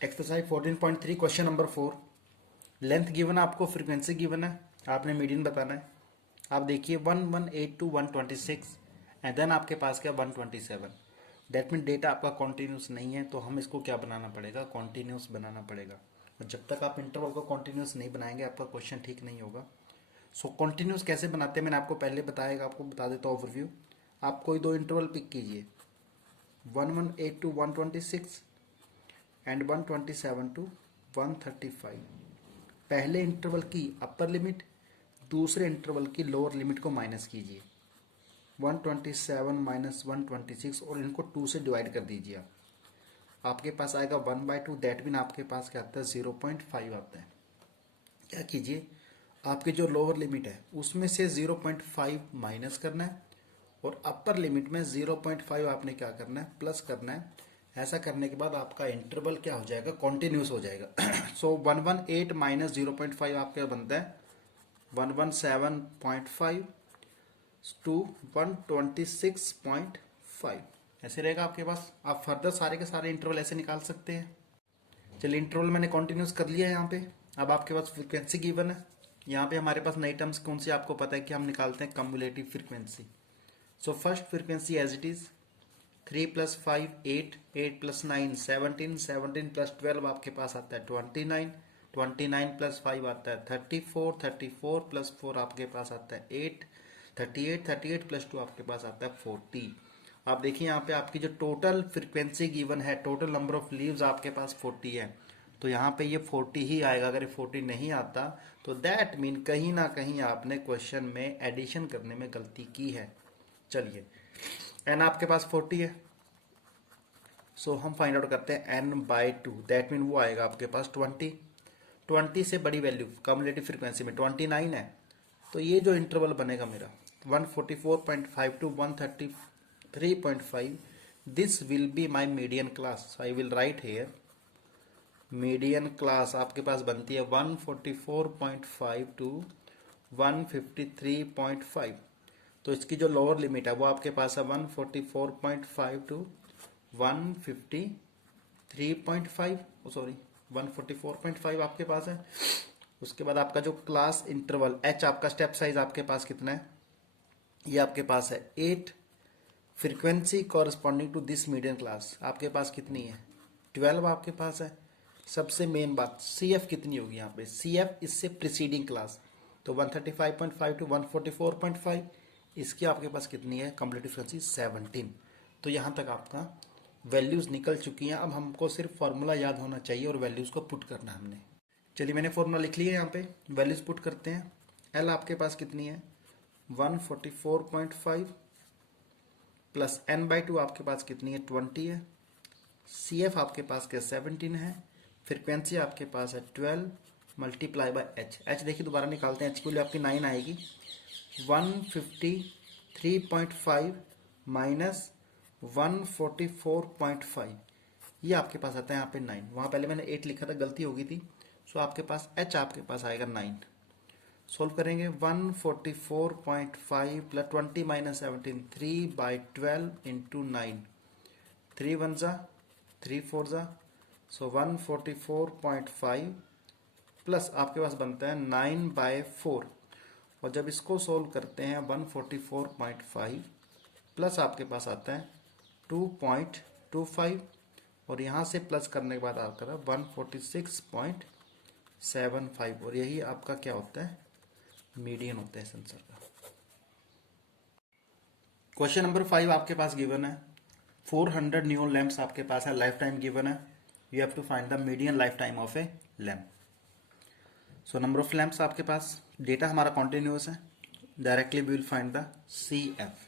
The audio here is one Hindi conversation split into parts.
Exercise 14.3 question number 4। Length given है आपको, फ्रीक्वेंसी गिवन है, आपने मीडियन बताना है। आप देखिए 118 टू 126 एंड देन आपके पास क्या 127। दैट मीन डेटा आपका कॉन्टिन्यूस नहीं है, तो हम इसको क्या बनाना पड़ेगा, कॉन्टिन्यूस बनाना पड़ेगा। और जब तक आप इंटरवल को कॉन्टिन्यूस नहीं बनाएंगे आपका क्वेश्चन ठीक नहीं होगा। सो कॉन्टिन्यूस कैसे बनाते हैं मैंने आपको पहले बताएगा, आपको बता देता हूँ ओवरव्यू। आप कोई दो इंटरवल पिक कीजिए, 118 टू 126 एंड 127 टू 135। पहले इंटरवल की अपर लिमिट, दूसरे इंटरवल की लोअर लिमिट को माइनस कीजिए, 127 माइनस 126, और इनको 2 से डिवाइड कर दीजिए। आपके पास आएगा 1/2। दैट मीन आपके पास क्या आता है, 0.5 आता है। क्या कीजिए, आपकी जो लोअर लिमिट है उसमें से 0.5 माइनस करना है, और अपर लिमिट में 0.5 आपने क्या करना है, प्लस करना है। ऐसा करने के बाद आपका इंटरवल क्या हो जाएगा, कॉन्टिन्यूस हो जाएगा। सो 118 माइनस 0.5 आपका बनता है 117.5 टू 126.5। ऐसे रहेगा आपके पास। आप फर्दर सारे के सारे इंटरवल ऐसे निकाल सकते हैं। चलिए, इंटरवल मैंने कॉन्टिन्यूस कर लिया है यहाँ पे। अब आपके पास फ्रीक्वेंसी गिवन है। यहाँ पे हमारे पास नई टर्म्स कौन सी आपको पता है कि हम निकालते हैं cumulative frequency. So first frequency as it is 3 plus 5 8, 8 plus 9 17, 17 plus 12 आपके पास आता है 29, 29 प्लस 5 आता है 34, 34 प्लस 4 आपके पास आता है 8, 38, 38 प्लस 2 आपके पास आता है 40। आप देखिए यहाँ पे आपकी जो टोटल फ्रीक्वेंसी गिवन है, टोटल नंबर ऑफ लीव्स आपके पास 40 है, तो यहाँ पे ये 40 ही आएगा। अगर ये 40 नहीं आता तो दैट मीन कहीं ना कहीं आपने क्वेश्चन में एडिशन करने में गलती की है। चलिए, एन आपके पास 40 है, सो हम फाइंड आउट करते हैं n/2। दैट मीन वो आएगा आपके पास 20। 20 से बड़ी वैल्यू कम्युलेटिव फ्रीक्वेंसी में 29 है, तो ये जो इंटरवल बनेगा मेरा 144.5 to 133.5, this will be my median class. I will write here median class आपके पास बनती है 144.5 टू 153.5। तो इसकी जो लोअर लिमिट है वो आपके पास है 144.5 टू 153.5, सॉरी 144.5 आपके पास है। उसके बाद आपका जो क्लास इंटरवल एच, आपका स्टेप साइज आपके पास कितना है, ये आपके पास है 8। Frequency corresponding to this median class आपके पास कितनी है, 12 आपके पास है। सबसे मेन बात सी एफ कितनी होगी यहाँ पे, सी एफ इससे प्रिसीडिंग क्लास, तो 135.5 टू 144.5, इसकी आपके पास कितनी है कम्युलेटिव फ्रीक्वेंसी 17। तो यहाँ तक आपका वैल्यूज निकल चुकी हैं। अब हमको सिर्फ फार्मूला याद होना चाहिए और वैल्यूज को पुट करना हमने। चलिए, मैंने फार्मूला लिख लिया है, यहाँ पे वैल्यूज पुट करते हैं। एल आपके पास कितनी है 144.5 प्लस n/2 आपके पास कितनी है 20 है। सी एफ आपके पास क्या 17 है। फ्रिक्वेंसी आपके पास है 12 मल्टीप्लाई बाय एच। एच देखिए दोबारा निकालते हैं, एच की वैल्यू आपकी 9 आएगी। 153.5 माइनस 144.5, ये आपके पास आता है यहाँ पे 9। वहाँ पहले मैंने 8 लिखा था, गलती हो गई थी। सो आपके पास एच आपके पास आएगा 9। सोल्व करेंगे 144.5 प्लस 20 माइनस 17, 3/12 इंटू 9, 3 1 जा 3 4 जा, सो 144.5 प्लस आपके पास बनता है 9/4। और जब इसको सोल्व करते हैं 144.5 प्लस आपके पास आता है 2.25, और यहाँ से प्लस करने के बाद आता है 146.75, और यही आपका क्या होता है, मीडियन होता है इस आंसर का। क्वेश्चन नंबर 5 आपके पास गिवन है 400 नियोन लैंप्स आपके पास है, लाइफ टाइम गिवन है। You have to find the median life time of a lamp. So number of lamps आपके पास, डेटा हमारा कॉन्टिन्यूस है, directly we will find the C F.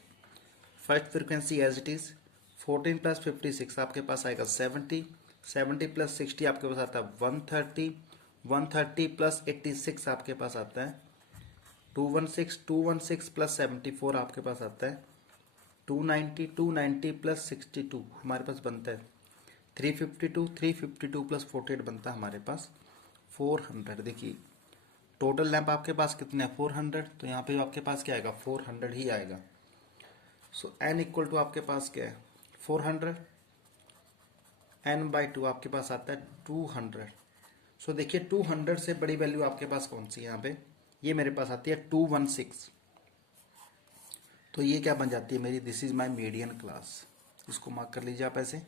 First frequency as it is 14 plus 56 आपके पास आएगा 70, 70 प्लस 60 आपके पास आता है 130, 130 प्लस 86 आपके पास आता है 216, 216 प्लस 74 आपके पास आता है 290, 290 प्लस 62 हमारे पास बनता है 352, 352 प्लस 48 बनता है हमारे पास 400। देखिए टोटल लैंप आपके पास कितने हैं 400, तो यहाँ पे आपके पास क्या आएगा 400 ही आएगा। सो एन इक्वल टू आपके पास क्या है 400 n बाई टू आपके पास आता है 200। सो देखिए 200 से बड़ी वैल्यू आपके पास कौन सी है यहाँ पे, ये मेरे पास आती है 216। तो ये क्या बन जाती है मेरी, this is my median class. इसको मार्क कर लीजिए आप ऐसे।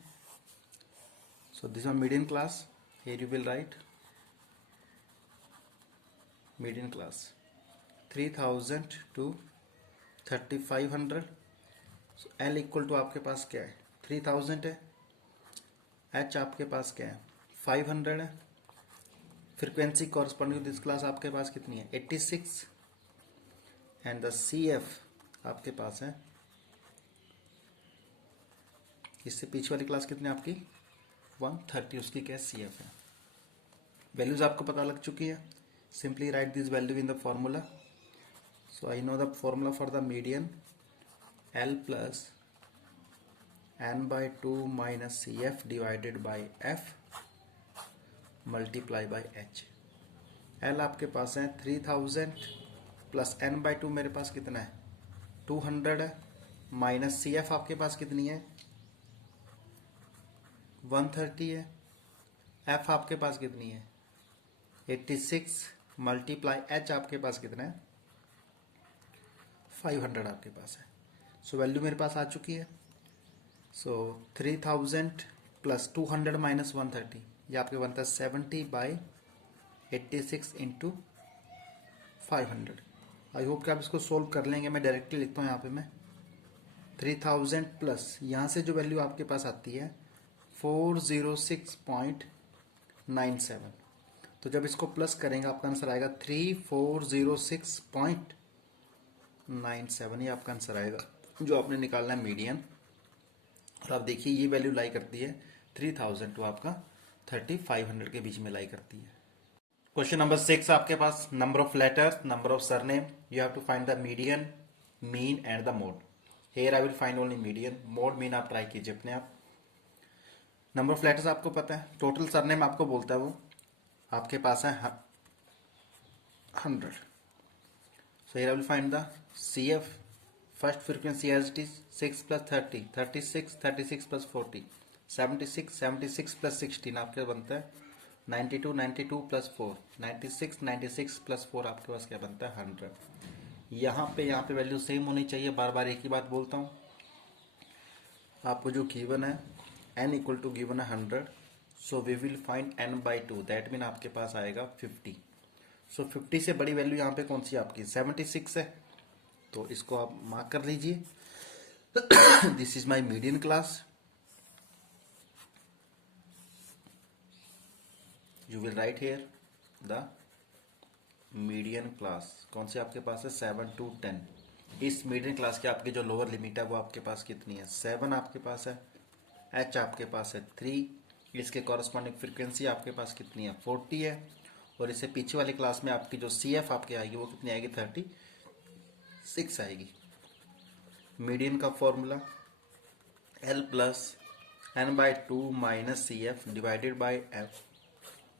So this my median class, here you will write median class 3000 to 3500। So L equal to आपके पास क्या है 3000 है, एच आपके पास क्या है 500 है, फ्रिक्वेंसी कॉरस्पॉन्डिंग दिस क्लास आपके पास कितनी है 86, एंड द सी एफ आपके पास है, इससे पीछे वाली क्लास कितनी है आपकी 130, उसकी क्या सी एफ है। वैल्यूज आपको पता लग चुकी है, simply write this value in the formula. So I know the formula for the median, L plus N by two minus C F divided by F multiply by H. L आपके पास है 3000 प्लस एन बाई टू मेरे पास कितना है 200 है, माइनस सी एफ आपके पास कितनी है 130 है, एफ आपके पास कितनी है 86, मल्टीप्लाई एच आपके पास कितना है 500 आपके पास है। सो वैल्यू मेरे पास आ चुकी है। सो 3000 प्लस 200 माइनस 130, ये आपके बनता है 70/86 इंटू 500। आई होप कि आप इसको सोल्व कर लेंगे। मैं डायरेक्टली लिखता हूँ यहाँ पे मैं 3000 प्लस यहाँ से जो वैल्यू आपके पास आती है 406.97। तो जब इसको प्लस करेंगे आपका आंसर आएगा 3406.97, ये आपका आंसर आएगा जो आपने निकालना है मीडियन। और आप देखिए ये वैल्यू लाई करती है 3000 टू आपका 3500 के बीच में लाई करती है। क्वेश्चन नंबर 6 आपके पास, number of letters, number of surname, you have to find the median, mean and the mode. Here I will find only median, mode mean आप ट्राई कीजिए अपने आप। नंबर ऑफ लेटर्स आपको पता है, टोटल सरनेम आपको बोलता है वो आपके पास है 100। So here I will find the CF, first frequency as it is 6 plus 30, 36, 36 plus 40, 76, 76 plus 16 आपके बनता है 92, 92 plus 4, 96, 96 plus 4 आपके पास क्या बनता है 100। यहाँ पे वैल्यू सेम होनी चाहिए। बार बार एक ही बात बोलता हूँ, आपको जो गिवन है n इक्वल टू गिवन है 100, so we will find n by 2, that mean आपके पास आएगा 50। सो 50 से बड़ी वैल्यू यहाँ पे कौन सी आपकी 76 है, तो इसको आप मार्क कर लीजिए। This is my median class, you will write here the median class. कौन सी आपके पास है 7 to 10। इस मीडियन क्लास की आपकी जो लोअर लिमिट है वो आपके पास कितनी है 7 आपके पास है, एच आपके पास है 3, इसके कॉरस्पॉन्डिंग फ्रीक्वेंसी आपके पास कितनी है 40 है, और इससे पीछे वाली क्लास में आपकी जो सी एफ आपके आएगी वो कितनी आएगी 36 आएगी। मीडियन का formula L plus N by two minus C F divided by F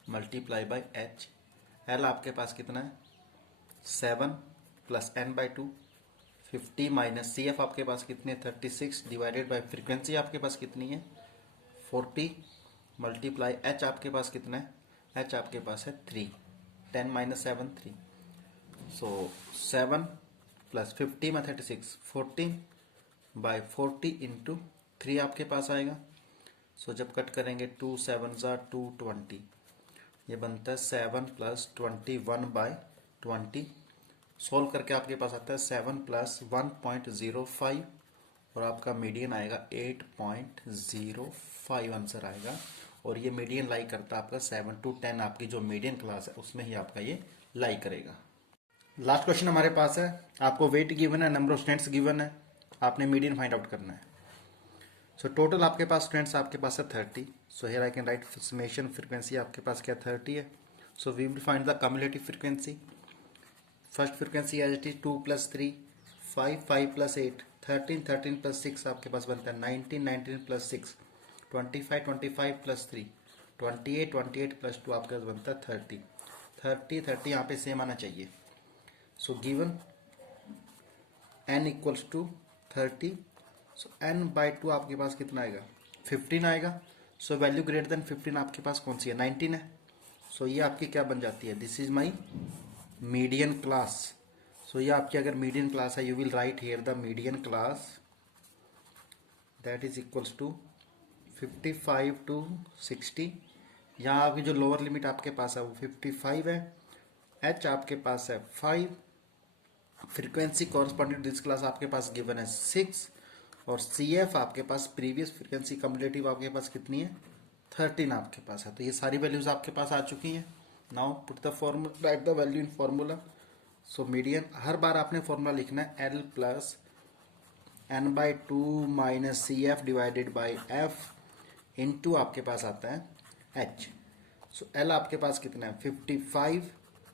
multiply by H. L आपके पास कितना है 7 plus N by two 50 minus C F आपके पास कितनी है 36 डिवाइडेड बाई फ्रीक्वेंसी आपके पास कितनी है 40 मल्टीप्लाई एच आपके पास कितना है, एच आपके पास है 3, 10 माइनस 7 3। सो 7 प्लस 50 में 36 14 बाई 40 इंटू 3 आपके पास आएगा। सो जब कट करेंगे 2 7 220, ये बनता है 7 प्लस 21 बाई 20। सोल्व करके आपके पास आता है 7 प्लस 1.05 और आपका मीडियन आएगा 8.05 आंसर आएगा। और ये मीडियन लाई करता है आपका 7 to 10, आपकी जो मीडियन क्लास है उसमें ही आपका ये लाई करेगा। लास्ट क्वेश्चन हमारे पास है, आपको वेट गिवन है, नंबर ऑफ स्टूडेंट्स गिवन है, आपने मीडियन फाइंड आउट करना है। सो टोटल आपके पास स्टूडेंट्स आपके पास है 30। So here I can write summation frequency आपके पास क्या 30 है। So we will find the cumulative frequency. First frequency as it is 2 plus 3 5, 5 plus 8 13, 13 plus 6 आपके पास बनता है 19, 19 प्लस 6 25, 25 प्लस 3 28, 28 प्लस 2 आपके पास बनता है 30, 30, 30 यहाँ पे सेम आना चाहिए। So given n equals to 30, so n by 2 आपके पास कितना आएगा 15 आएगा। सो वैल्यू ग्रेटर देन 15 आपके पास कौन सी है, 19 है। सो ये आपकी क्या बन जाती है, this is my median class. So ये आपकी अगर मीडियन क्लास है, you will write here the median class that is equals to 55 to 60। यहाँ आपकी जो लोअर लिमिट आपके पास है वो 55 है, एच आपके पास है 5, फ्रीक्वेंसी कॉरस्पॉन्डिंग दिस क्लास आपके पास गिवन है 6, और सी एफ आपके पास प्रीवियस फ्रीक्वेंसी कम्युलेटिव आपके पास कितनी है, 13 आपके पास है। तो ये सारी वैल्यूज आपके पास आ चुकी हैं। Now put the formula, write the value in formula. So median हर बार आपने फॉर्मूला लिखना है L plus N by two minus C F divided by F into आपके पास आता है एच। सो एल आपके पास कितना है 55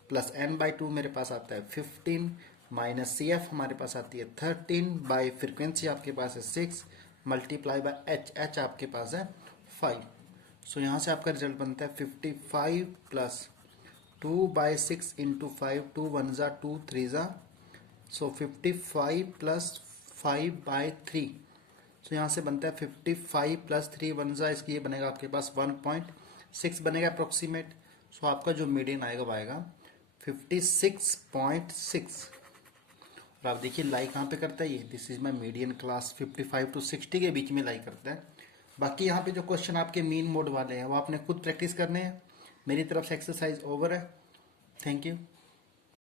प्लस एन बाई टू मेरे पास आता है 15 माइनस सी एफ हमारे पास आती है 13 बाई फ्रिक्वेंसी आपके पास है 6 मल्टीप्लाई बाय एच, एच आपके पास है 5। सो यहाँ से आपका रिजल्ट बनता है 55 प्लस 2 बाई 6 इंटू 5, 2 1 ज़ा 2 3 ज़ा, सो 55 प्लस 5 बाई 3। सो यहाँ से बनता है 55 प्लस 3 1 ज़ा, इसकी ये बनेगा आपके पास 1.6 बनेगा अप्रोक्सीमेट। सो आपका जो मीडियन आएगा वो आएगा 56.6। और आप देखिए लाई कहाँ पे करता है ये, this is my median class 55 to 60 के बीच में लाई करता है। बाकी यहाँ पे जो क्वेश्चन आपके मीन मोड वाले हैं वो आपने खुद प्रैक्टिस करने हैं। मेरी तरफ से एक्सरसाइज ओवर है। Thank you.